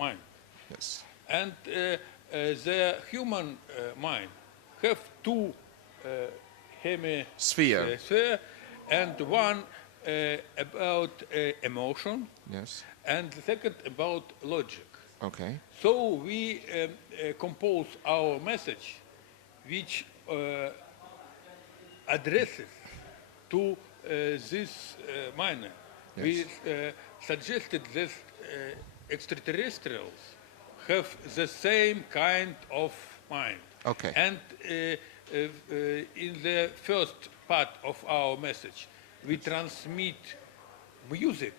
mind. Yes. And the human mind have two Sphere. hemisphere, and one about emotion, Yes. and the second about logic. Okay. So we compose our message, which addresses to this minor. Yes. We suggested that extraterrestrials have the same kind of mind. Okay. And in the first part of our message, we transmit music,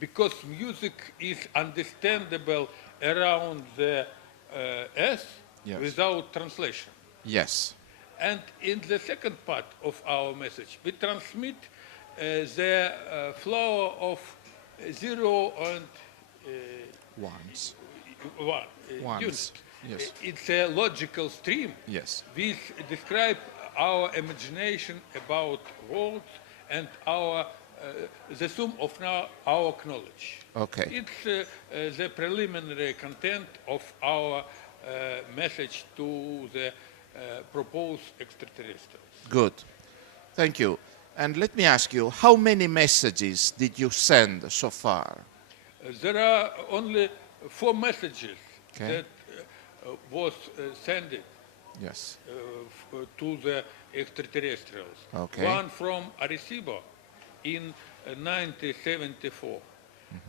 because music is understandable around the Earth Yes. without translation. Yes. And in the second part of our message, we transmit the flow of 0 and Ones. 1 Ones. unit. Yes. It's a logical stream. Yes. We describe our imagination about worlds and our the sum of our knowledge. Okay. It's the preliminary content of our message to the proposed extraterrestrials. Good. Thank you. And let me ask you, how many messages did you send so far? There are only 4 messages Okay. that was sent Yes. to the extraterrestrials. Okay. One from Arecibo in 1974,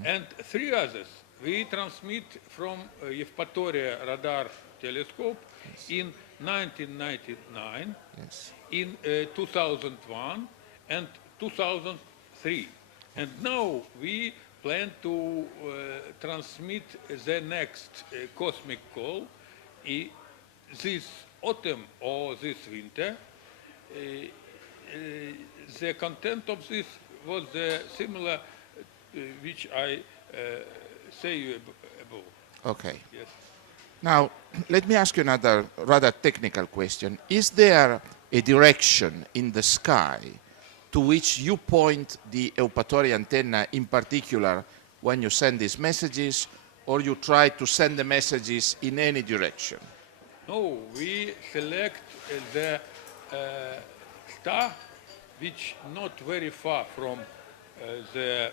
and 3 others we transmit from Yevpatoria radar telescope in 1999, Yes. in 2001, and 2003. And now we plan to transmit the next cosmic call this autumn or this winter. The content of this was similar which I say you above. Okay. Yes. Now, let me ask you another rather technical question. Is there a direction in the sky to which you point the Eupatoria antenna in particular when you send these messages, or you try to send the messages in any direction? No, we select the star which not very far from the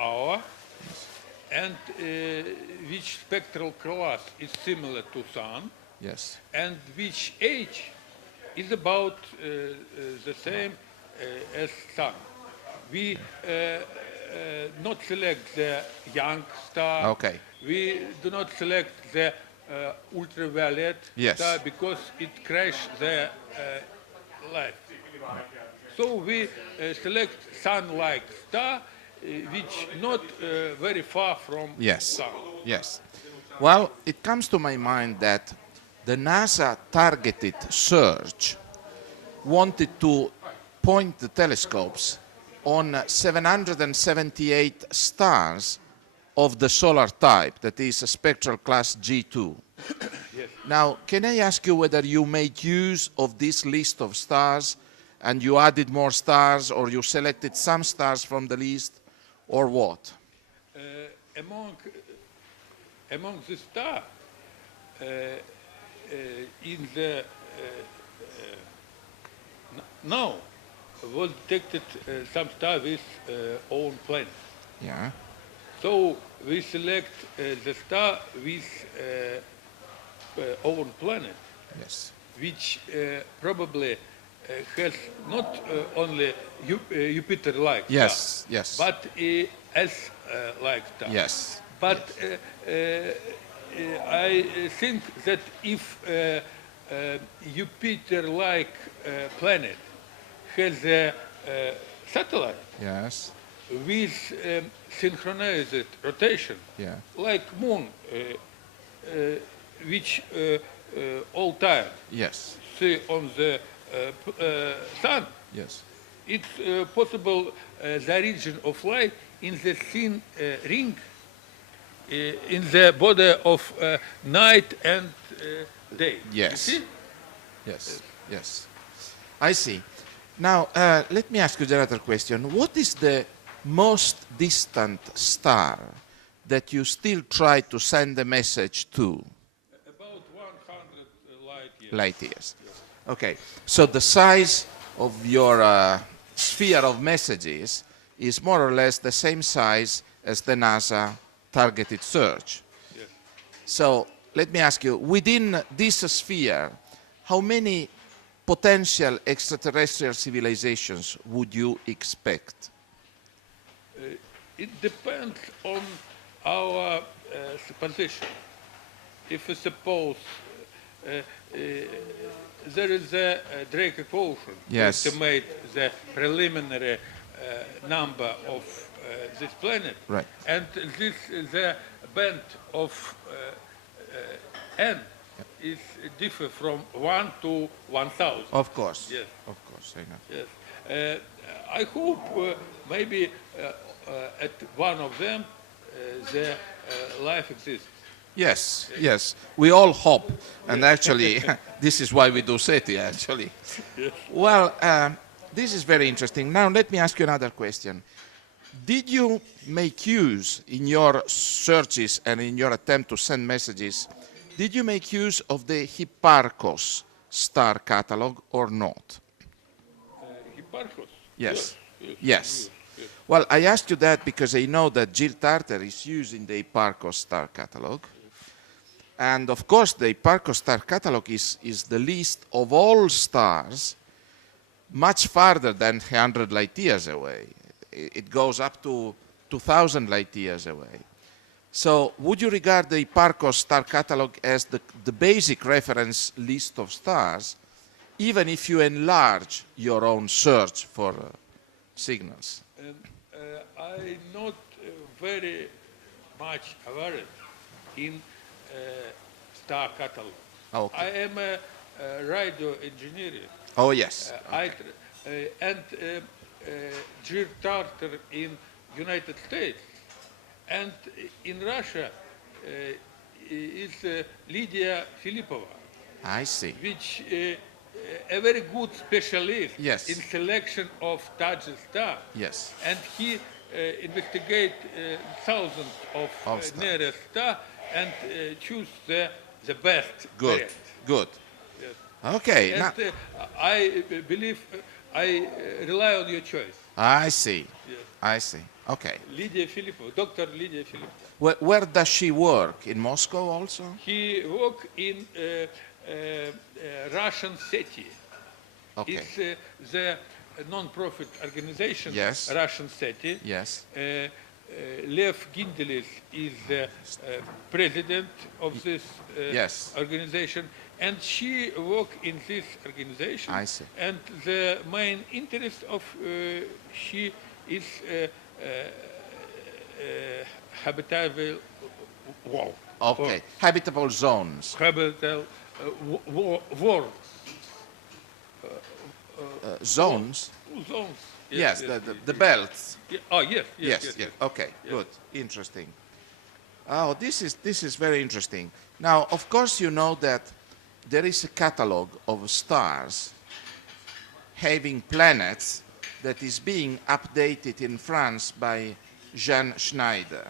hour, and which spectral class is similar to Sun, Yes. and which age is about the same as Sun. We not select the young star. Okay. We do not select the ultraviolet Yes. star because it crashes the light. So we select sun-like star, which not very far from Yes. Sun. Yes. Well, it comes to my mind that the NASA targeted search wanted to point the telescopes on 778 stars of the solar type, that is a spectral class G2. Yes. Now, can I ask you whether you made use of this list of stars and you added more stars, or you selected some stars from the list, or what? Among the stars in the now was detected some star with own planet. Yeah. So we select the star with own planet, Yes. which probably has not only Jupiter-like Yes. star, Yes. but S-like star. Yes. But I think that if Jupiter-like planet has a satellite Yes. with synchronized rotation, Yeah. like Moon, which all time Yes. see on the Sun, Yes. it's possible the region of light in the thin ring in the border of night and day. Yes. You see? Yes. Yes. I see. Now, let me ask you another question. What is the most distant star that you still try to send a message to? About 100 light years. Light years. Okay, so the size of your sphere of messages is more or less the same size as the NASA targeted search. Yes. So let me ask you, within this sphere, how many potential extraterrestrial civilizations would you expect? It depends on our supposition. If we suppose there is a Drake equation Yes. to estimate the preliminary number of this planet, Right. and this the band of n is differ from 1 to 1,000. Of course. Yes. Of course, I know. Yes. I hope maybe at one of them the life exists. Yes, yes. We all hope, and actually, this is why we do SETI, actually. Yes. Well, this is very interesting. Now, let me ask you another question. Did you make use in your searches and in your attempt to send messages, did you make use of the Hipparcos star catalog or not? Hipparchus? Yes. Yes. Yes. Well, I asked you that because I know that Jill Tarter is using the Hipparcos star catalog. And of course, the Hipparcos star catalog is the list of all stars much farther than 100 light years away. It goes up to 2,000 light years away. So would you regard the Hipparcos star catalog as the basic reference list of stars, even if you enlarge your own search for signals? I'm not very much aware in star catalog. Okay. I am a radio engineer. Oh, yes. Jill Tarter in United States, and in Russia is Lydia Filipova, I see. which a very good specialist Yes. in selection of target stars. Yes. And he investigate thousands of Stars. nearest star and choose the best. Good. variant. Good. Yes. Okay. And Now, I believe I rely on your choice. I see. Yes. I see. Okay. Lydia Filipova, Dr. Lydia Filipova. Where does she work? In Moscow also? He work in Russian SETI. Okay. It's the non-profit organization, Yes. Russian SETI. Yes. Lev Gindelis is the president of this Yes. organization, and she work in this organization. I see. And the main interest of she is habitable wall. Okay. Habitable zones. Habitable world. Zones? Zones. Yes, the belts. Yeah. Oh, yes. Yes, yes. Okay, good. Interesting. Oh, this is very interesting. Now, of course, you know that there is a catalog of stars having planets that is being updated in France by Jean Schneider.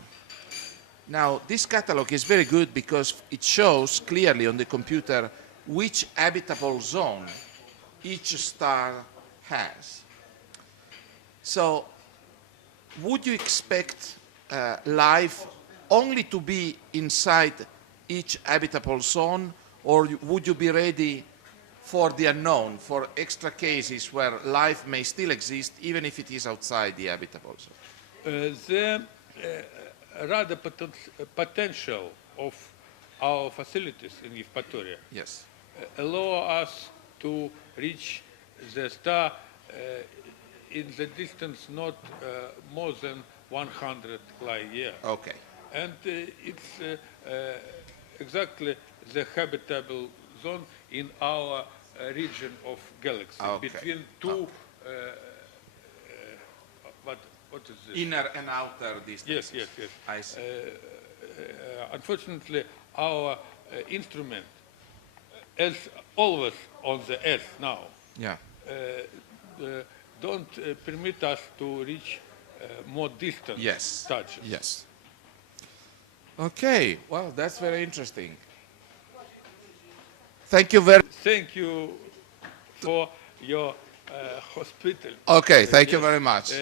Now, this catalog is very good because it shows clearly on the computer which habitable zone each star has. So, would you expect life only to be inside each habitable zone, or would you be ready for the unknown, for extra cases where life may still exist even if it is outside the habitable zone? The rather potential of our facilities in Yevpatoria Yes. allow us to reach the star in the distance not more than 100 light years. Okay. And it's exactly the habitable zone in our region of galaxy, Okay. between two, what is this? Inner and outer distances. Yes. I see. Unfortunately, our instrument, as always on the Earth now, Yeah. don't permit us to reach more distant Yes. touches. Yes. Okay, well, that's very interesting. Thank you very Thank you for your hospital. Okay, thank you Yes. very much.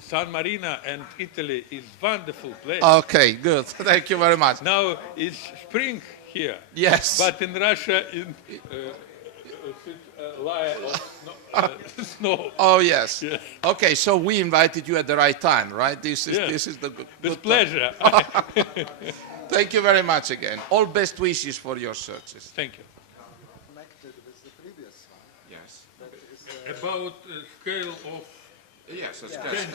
San Marino and Italy is wonderful place. Okay, good. Thank you very much. Now it's spring here. Yes. But in Russia, layer of snow. Oh, yes. Yes. Okay, so we invited you at the right time, right? This is Yes. this is the good. With good time. pleasure. Thank you very much again. All best wishes for your searches. Thank you. Connected with the previous one. Yes. That is, About scale of Yes, the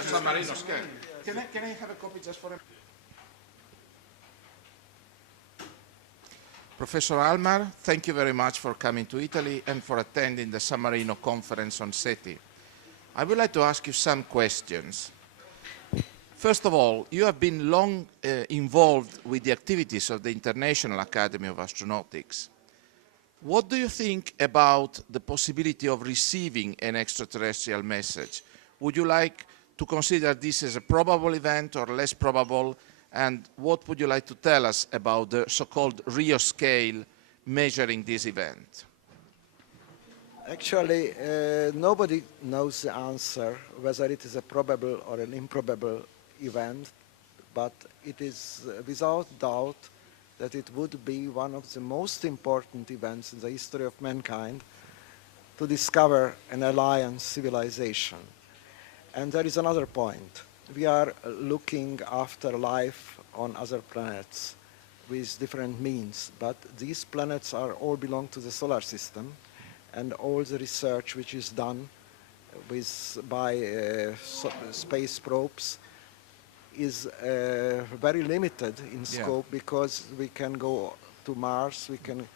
San Marino scale. Can I have a copy just for a Professor Almar, thank you very much for coming to Italy and for attending the San Marino conference on SETI. I would like to ask you some questions. First of all, you have been long involved with the activities of the International Academy of Astronautics. What do you think about the possibility of receiving an extraterrestrial message? Would you like to consider this as a probable event or less probable? And what would you like to tell us about the so-called Rio scale measuring this event? actually, nobody knows the answer whether it is a probable or an improbable event, but it is without doubt that it would be one of the most important events in the history of mankind to discover an alien civilization. And there is another point. We are looking after life on other planets with different means, but these planets are all belong to the solar system, and all the research which is done by space probes is very limited in scope, because we can go to Mars, we can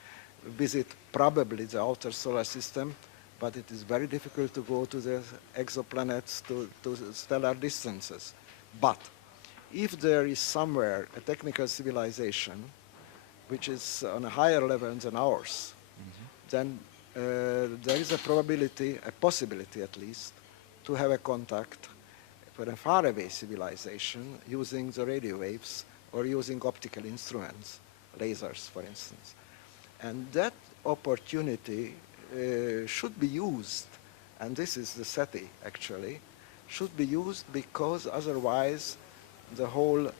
visit probably the outer solar system, but it is very difficult to go to the exoplanets, to stellar distances. But if there is somewhere a technical civilization which is on a higher level than ours, then there is a probability, a possibility at least, to have a contact for a faraway civilization using the radio waves or using optical instruments, lasers, for instance. And that opportunity should be used, and this is the SETI actually, should be used, because otherwise the whole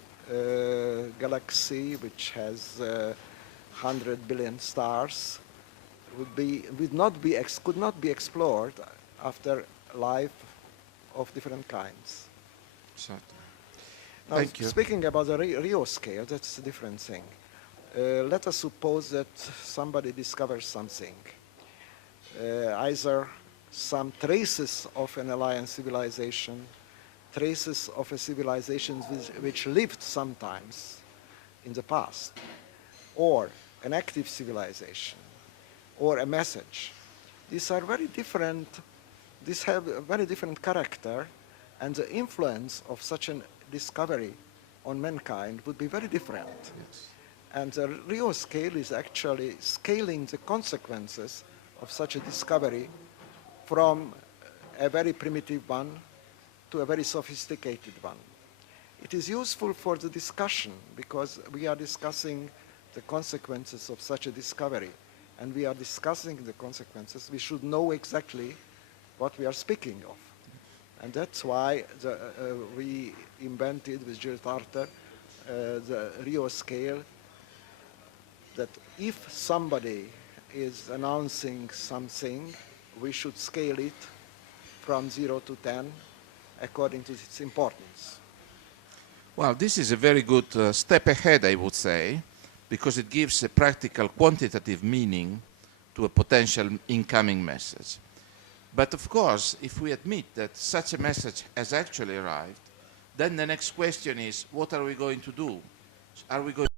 galaxy, which has 100 billion stars, could not be explored after life of different kinds. Certainly. Now, Thank you. speaking about the Rio scale, that's a different thing. Let us suppose that somebody discovers something, either some traces of an alien civilization, traces of a civilization which lived sometimes in the past, or an active civilization, or a message. These are very different, these have a very different character, and the influence of such a discovery on mankind would be very different. Yes. And the Rio scale is actually scaling the consequences of such a discovery from a very primitive one to a very sophisticated one. It is useful for the discussion, because we are discussing the consequences of such a discovery, and we are discussing the consequences. We should know exactly what we are speaking of. And that's why we invented with Jill Tarter the Rio scale, that if somebody is announcing something, we should scale it from 0 to 10 according to its importance. Well, this is a very good step ahead, I would say, because it gives a practical quantitative meaning to a potential incoming message. But of course, if we admit that such a message has actually arrived, then the next question is, what are we going to do? Are we going